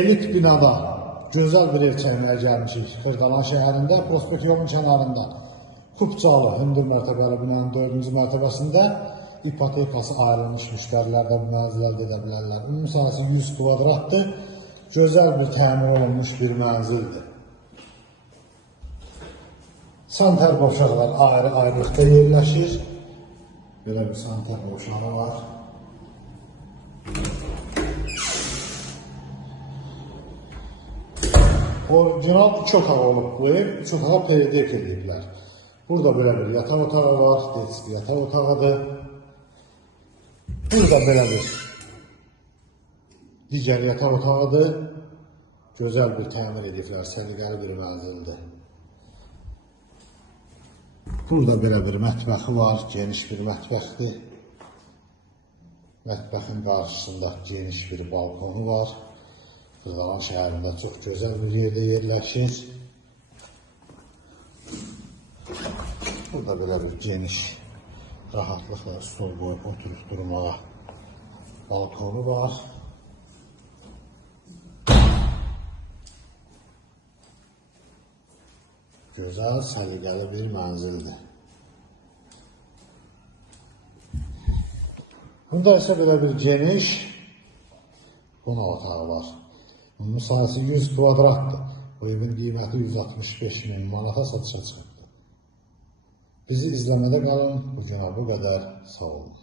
Elit binada gözəl bir ev çəkməyə gəlmişik. Xırdalan şəhərində, Prospekt yolun kənarında. Kupçalı, hündür mərtəbəli binanın 4-cü mərtəbəsində ipotekası ayrılmış müştərilər də bu mənzil əldə edə bilərlər. Ümumi sahəsi 100 kvadratdır. Gözəl bir təmir olunmuş bir mənzildir. Santer qovşaqlar ayrı-ayrılıqda yerləşir. Belə bir santer qovşağı var. Orijinal 2 otaq olub bu ev, 3 otağa PDK ediblər. Burada belə bir yataq otağı var, deski yataq otağıdır. Burada belə bir digər yataq otağıdır. Gözəl bir təmir ediblər, səliqəli bir mənzildir. Burada belə bir mətbəxi var, geniş bir mətbəxdir. Mətbəxin qarşısında geniş bir balkonu var. Xırdalan şəhərində çox gözəl bir yerdə yerləşir. Burada belə bir geniş, rahatlıqla stol qoyub oturub durmağa balkonu var. Gözəl, səliqəli bir mənzildir. Bunda isə belə bir geniş qonaq otağı var. Bunun sayısı 100 kvadratdır. Bu evin qiyməti 165.000 manata satışa çıxıbdır. Bizi izləmədə qalın. Bu günə bu qədər. Sağ olun.